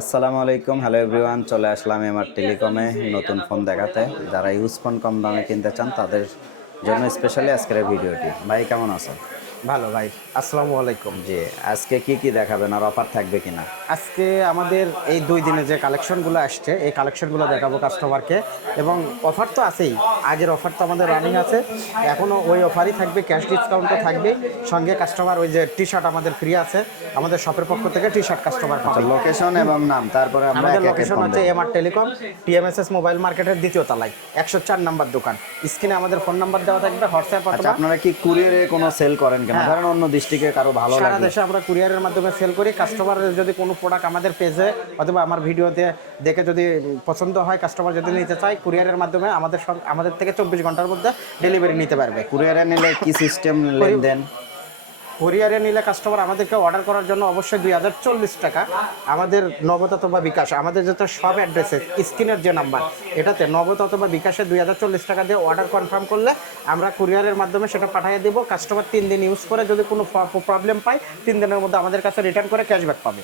আসসালামু আলাইকুম, hello everyone, চলে আসলাম এমআর টেলিকমে নতুন ফোন দেখাতে। যারা ইউজ ফোন কম দামে কিনতে চান, তাদের জন্য স্পেশালি আজকের ভিডিওটি। ভাই, কেমন আছো? ভালো ভাই আসসালামু আলাইকুম। জি আজকে কি কি দেখাবেন আর অফার থাকবে কিনা? আজকে আমাদের এই দুই দিনে যে কালেকশনগুলো আসছে এই কালেকশনগুলো দেখাবো কাস্টমারকে এবং অফার তো আছেই আগের অফার তো আমাদের রানিং আছে। এখনও ওই অফারই থাকবে ক্যাশ ডিসকাউন্টও থাকবে সঙ্গে কাস্টমার ওই যে টি শার্ট আমাদের ফ্রি আছে আমাদের শপের পক্ষ থেকে টি শার্ট কাস্টমার পাবে। লোকেশন এবং নাম তারপরে আমাদের লোকেশন হচ্ছে। এমআর টেলিকম টিএমএসএস মোবাইল মার্কেটের দ্বিতীয় তলায় একশো চার নাম্বার দোকান। স্ক্রিনে আমাদের ফোন নাম্বার দেওয়া থাকবে হোয়াটসঅ্যাপ আচ্ছা আপনারা কি কুরিয়ারে কোনো সেল করেন কিনা হ্যাঁ। ধরেন অন্য ডিস্ট্রিক্টে কারও ভালো সারা দেশে আমরা কুরিয়ারের মাধ্যমে সেল করি। কাস্টমার যদি কোনো প্রোডাক্ট আমাদের পেজে অথবা আমার ভিডিওতে দেখে যদি পছন্দ হয় কাস্টমার যদি নিতে চায় কুরিয়ারের মাধ্যমে আমাদের আমাদের থেকে চব্বিশ ঘণ্টার মধ্যে ডেলিভারি নিতে পারবে। কুরিয়ারে নিলে কি সিস্টেম লেনদেন? কুরিয়ারে নিলে কাস্টমার আমাদেরকে অর্ডার করার জন্য অবশ্যই দুই হাজার চল্লিশ টাকা। আমাদের নগদ বা বিকাশ, আমাদের যেটা সব অ্যাড্রেসে স্ক্রিনের যে নাম্বার এটাতে নগদ বা বিকাশে দুই হাজার চল্লিশ টাকা দিয়ে অর্ডার কনফার্ম করলে আমরা কুরিয়ারের মাধ্যমে সেটা পাঠিয়ে দেবো। কাস্টমার তিন দিন ইউজ করে যদি কোনো প্রবলেম পায়, তিন দিনের মধ্যে আমাদের কাছে রিটার্ন করে ক্যাশব্যাক পাবে।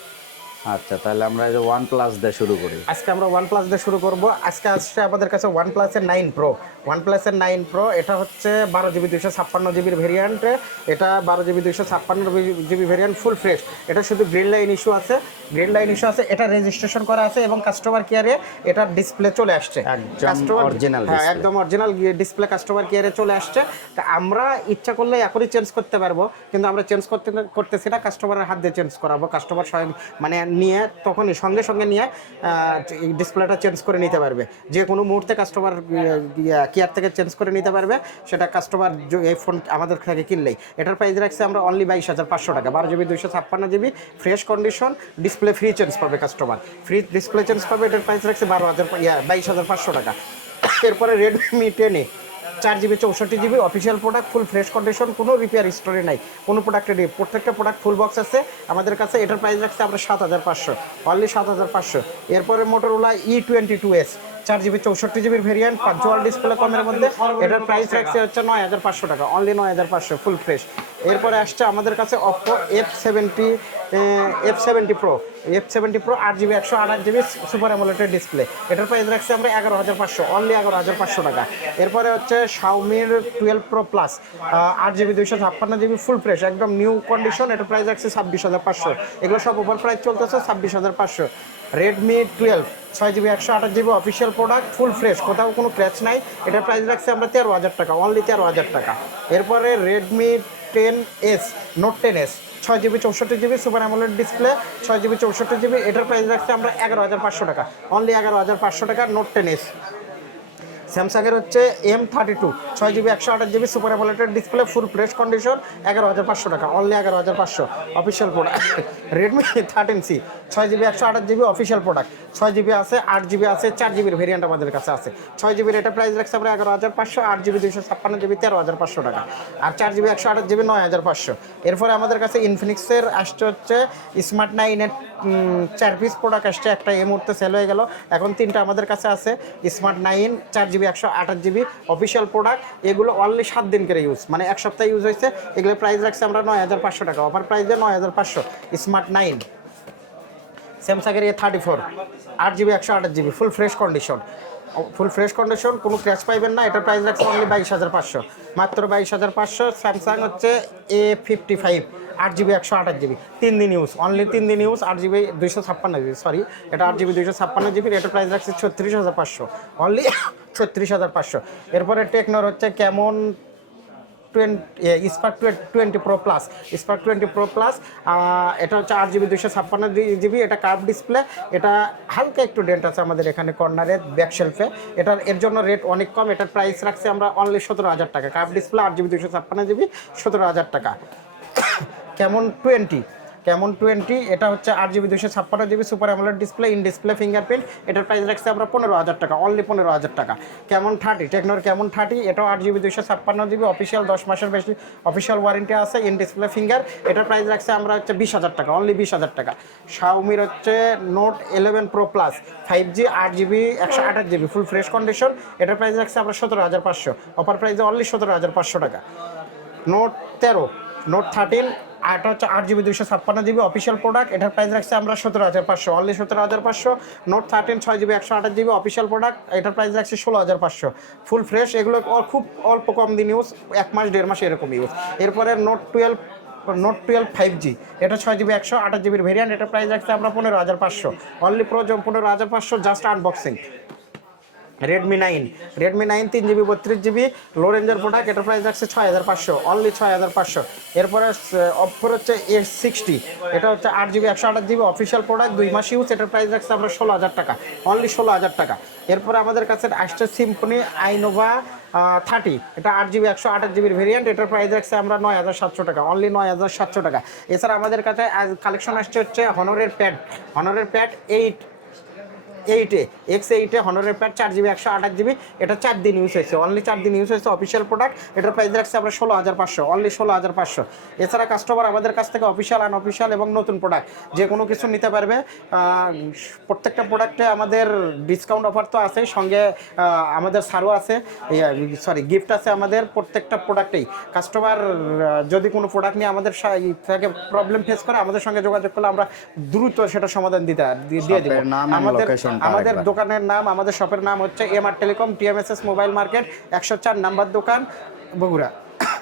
আচ্ছা তাহলে আমরা এই যে ওয়ান প্লাস দিয়ে শুরু করি। আজকে আমরা ওয়ান প্লাস দিয়ে শুরু করব। আজকে আসছে আমাদের কাছে ওয়ান প্লাসের নাইন প্রো ওয়ান প্লাসের নাইন প্রো এটা হচ্ছে বারো জিবি দুইশো ছাপ্পান্ন জিবির ভেরিয়েন্টে এটা বারো জিবি দুইশো ছাপ্পান্ন জিবি ভেরিয়েন্ট ফুল ফ্রেশ এটা শুধু গ্রিন লাইন ইস্যু আছে। গ্রিন লাইন ইস্যু আছে। এটা রেজিস্ট্রেশন করা আছে এবং কাস্টমার কেয়ারে এটার ডিসপ্লে চলে আসছে। একদম Customer- original হ্যাঁ একদম অরিজিনাল ডিসপ্লে কাস্টমার কেয়ারে চলে আসছে। তা আমরা ইচ্ছা করলে এখনই চেঞ্জ করতে পারব। কিন্তু আমরা চেঞ্জ করতে করতেছি না। কাস্টমারের হাত দিয়ে চেঞ্জ করাবো। কাস্টমার স্বয়ং মানে নিয়ে, তখনই সঙ্গে সঙ্গে নিয়ে ডিসপ্লেটা চেঞ্জ করে নিতে পারবে। যে কোনো মুহূর্তে কাস্টমার কেয়ার থেকে চেঞ্জ করে নিতে পারবে, সেটা কাস্টমার এই ফোন আমাদের থেকে কিনলেই। এটার প্রাইস রাখছে আমরা অনলি বাইশ হাজার পাঁচশো টাকা। বারো জিবি দুইশো ছাপ্পান্ন GB fresh condition display free change পাবে কাস্টমার ফ্রি ডিসপ্লে চেঞ্জ পাবে, এটার প্রাইস রাখছে বারো হাজার বাইশ হাজার পাঁচশো টাকা। এরপরে রেডমি টেনে চার জিবি, চৌষট্টি GB official product full fresh condition কোনো রিপেয়ার স্টোরে নাই। কোনো প্রোডাক্টে নেই প্রত্যেকটা প্রোডাক্ট ফুল বক্স আছে। আমাদের কাছে এটার প্রাইস রাখছে আমরা সাত হাজার পাঁচশো। অনলি সাত হাজার পাঁচশো। এরপরে Motorola E twenty two S চার জিবি, চৌষট্টি জিবির ভেরিয়েন্ট পাঁচওয়াল ডিসপ্লে কমের মধ্যে। এটার প্রাইস রাখছে হচ্ছে নয় হাজার পাঁচশো টাকা। অনলি নয় হাজার পাঁচশো ফুল ফ্রেশ এরপরে আসছে আমাদের কাছে Oppo F seventy F seventy pro F seventy pro আট জিবি একশো আঠাশ জিবি সুপার অ্যামোলেটের ডিসপ্লে এটার প্রাইস রাখছে আমরা এগারো হাজার পাঁচশো অনলি এগারো হাজার পাঁচশো টাকা। এরপরে হচ্ছে শাওমির টুয়েলভ প্রো প্লাস আট জিবি দুইশো ছাপ্পান্ন জিবি ফুল ফ্রেশ একদম নিউ কন্ডিশন এটার প্রাইস রাখছে ছাব্বিশ হাজার পাঁচশো। এগুলো সব ওভার প্রাইস চলতেছে ছাব্বিশ হাজার পাঁচশো। রেডমি টুয়েলভ ছয় জিবি একশো আঠাশ GB official product full fresh কোথাও কোনো ক্র্যাচ নাই। এটার প্রাইস রাখছে আমরা তেরো হাজার টাকা অনলি তেরো হাজার টাকা। এরপরে Redmi ten S note ten S ছয় জিবি চৌষট্টি জিবি সুপার অ্যামোলেড ডিসপ্লে ছয় জিবি চৌষট্টি জিবি এটার প্রাইস রাখছি আমরা এগারো হাজার পাঁচশো টাকা। অনলি এগারো হাজার পাঁচশো টাকা নোট টেন এস স্যামসাংয়ের হচ্ছে এম থার্টি টু ছয় জিবি একশো আঠাশ GB super AMOLED display full fresh condition এগারো হাজার পাঁচশো টাকা অনলি এগারো হাজার পাঁচশো। Official product Redmi thirteen C ছয় জিবি একশো আঠাশ জিবি অফিসিয়াল প্রোডাক্ট ছয় জিবি আছে, আট জিবি আছে, চার জিবির ভেরিয়েন্ট আমাদের কাছে আছে। ছয় জিবির এটা প্রাইস রাখছে আমরা এগারো হাজার পাঁচশো, আট জিবি দুইশো ছাপ্পান্ন জিবি তেরো হাজার পাঁচশো টাকা। আর চার জিবি একশো আঠাশ জিবি নয় হাজার পাঁচশো। এরপরে আমাদের কাছে ইনফিনিক্সের আসছে হচ্ছে স্মার্ট নাইনের চার পিস প্রোডাক্ট আসছে। একটা এই মুহূর্তে সেল হয়ে গেল। এখন তিনটা আমাদের কাছে আছে স্মার্ট নাইন চার জিবি একশো আঠাশ জিবি অফিসিয়াল প্রোডাক্ট এগুলো অনলি সাত দিন করে ইউজ মানে এক সপ্তাহ ইউজ হয়েছে, এগুলো প্রাইস রাখছে আমরা নয় হাজার পাঁচশো টাকা অফার প্রাইস দিয়ে নয় হাজার পাঁচশো স্মার্ট নাইন স্যামসাংয়ের এ থার্টি ফোর আট জিবি, একশো আঠাশ GB full fresh condition full fresh condition কোনো ক্র্যাশ পাইবেন না এটার প্রাইস রাখছে অনলি বাইশ হাজার পাঁচশো, মাত্র বাইশ হাজার পাঁচশো স্যামসাং হচ্ছে এ ফিফটি ফাইভ আট জিবি, একশো আঠাশ জিবি, তিন দিন ইউজ অনলি তিন দিন ইউজ আট জিবি দুইশো ছাপ্পান্ন জিবি সরি এটা আট জিবি দুইশো ছাপ্পান্ন জিবির এটার প্রাইস রাখছে ছত্রিশ হাজার পাঁচশো অনলি ছত্রিশ হাজার পাঁচশো। এরপরে টেকনোর হচ্ছে Camon twenty Spark twenty pro plus Spark twenty pro plus এটা হচ্ছে আট জিবি, দুইশো ছাপ্পান্ন জিবি, এটা কার্ভ ডিসপ্লে এটা হালকা একটু ডেন্ট আছে আমাদের এখানে কর্নারে ব্যাক শেলফে এটার, এর জন্য রেট অনেক কম, এটার প্রাইস রাখছে আমরা অনলি সতেরো হাজার টাকা। কার্ভ ডিসপ্লে আট জিবি, দুইশো ছাপ্পান্ন জিবি, সতেরো হাজার টাকা। কেমন টোয়েন্টি? কেমন টোয়েন্টি, এটা হচ্ছে আট জিবি দুশো ছাপ্পান্ন GB super AMOLED display, in display fingerprint. এটার প্রাইস রাখছে আমরা পনেরো হাজার টাকা অনলি পনেরো হাজার টাকা। কেমন থার্টি, টেকনোর কেমন থার্টি, এটাও আট জিবি দুশো ছাপ্পান্ন জিবি অফিসিয়াল দশ মাসের বেশি অফিসিয়াল ওয়ারেন্টি আছে ইন ডিসপ্লে ফিঙ্গার এটার প্রাইস রাখছে আমরা হচ্ছে বিশ হাজার টাকা অনলি বিশ হাজার টাকা। শাওমির হচ্ছে note eleven pro plus five G আট জিবি একশো আঠাশ জিবি ফুল ফ্রেশ কন্ডিশন এটার প্রাইস রাখছে আমরা সতেরো হাজার পাঁচশো অফার প্রাইসে অনলি সতেরো হাজার পাঁচশো টাকা। নোট তেরো নোট থার্টিন এটা হচ্ছে আট জিবি দুশো ছাপ্পান্ন জিবি অফিসিয়াল প্রোডাক্ট এটার প্রাইস রাখছে আমরা সতেরো হাজার পাঁচশো অনলি সতেরো হাজার পাঁচশো। নোট থার্টিন, ছয় জিবি, একশো আঠাশ জিবি অফিসিয়াল প্রোডাক্ট এটার প্রাইস রাখছে ষোলো হাজার পাঁচশো। ফুল ফ্রেশ এগুলো খুব অল্প কম দিন ইউজ এক মাস, দেড় মাস এরকম ইউজ এরপরে note twelve note twelve five G এটা ছয় জিবি, একশো আঠাশ জিবির ভেরিয়েন্ট এটা প্রাইস রাখছে আমরা পনেরো হাজার পাঁচশো। অনলি প্রো পনেরো হাজার পাঁচশো just unboxing Redmi nine Redmi nine তিন জিবি বত্রিশ জিবি লো রেঞ্জের প্রোডাক্ট এটার প্রাইস রাখছে ছয় হাজার পাঁচশো অনলি ছয় হাজার পাঁচশো। এরপরে অফার হচ্ছে এ সিক্সটি এটা হচ্ছে আট জিবি একশো আঠাশ জিবি অফিসিয়াল প্রোডাক্ট দুই মাস ইউজ এটার প্রাইস রাখছে আমরা ষোলো হাজার টাকা অনলি ষোলো হাজার টাকা। এরপরে আমাদের কাছে আসছে সিম্ফনি আইনোভা থার্টি এটা আট জিবি একশো আঠাশ জিবির ভেরিয়েন্ট এটার প্রাইস রাখছে আমরা নয় হাজার সাতশো টাকা অনলি নয় হাজার সাতশো টাকা। এছাড়া আমাদের কাছে কালেকশন আসছে হচ্ছে হনরের প্যাড হনরের প্যাড এইট এইটে এক্স এইটে হনরের প্যাড চার জিবি একশো আঠাশ জিবি এটা চার দিন ইউজ হয়েছে। অনলি চার দিন ইউজ হয়েছে অফিসিয়াল প্রোডাক্ট এটার প্রাইস রাখছে আমরা ষোলো হাজার পাঁচশো অনলি ষোলো হাজার পাঁচশো। এছাড়া কাস্টমার আমাদের কাছ থেকে অফিসিয়াল আনঅফিসিয়াল এবং নতুন প্রোডাক্ট যে কোনো কিছু নিতে পারবে। প্রত্যেকটা প্রোডাক্টে আমাদের ডিসকাউন্ট অফার তো আছে সঙ্গে আমাদের সারও আছে। সরি গিফট আছে আমাদের প্রত্যেকটা প্রোডাক্টেই কাস্টমার যদি কোনো প্রোডাক্ট নিয়ে আমাদের থেকে প্রবলেম ফেস করে আমাদের সঙ্গে যোগাযোগ করলে আমরা দ্রুত সেটা সমাধান দিতে দিয়ে দেবো। আমাদের আমাদের দোকানের নাম আমাদের শপের নাম হচ্ছে M R telecom TMSS mobile market একশো চার নাম্বার দোকান বগুড়া।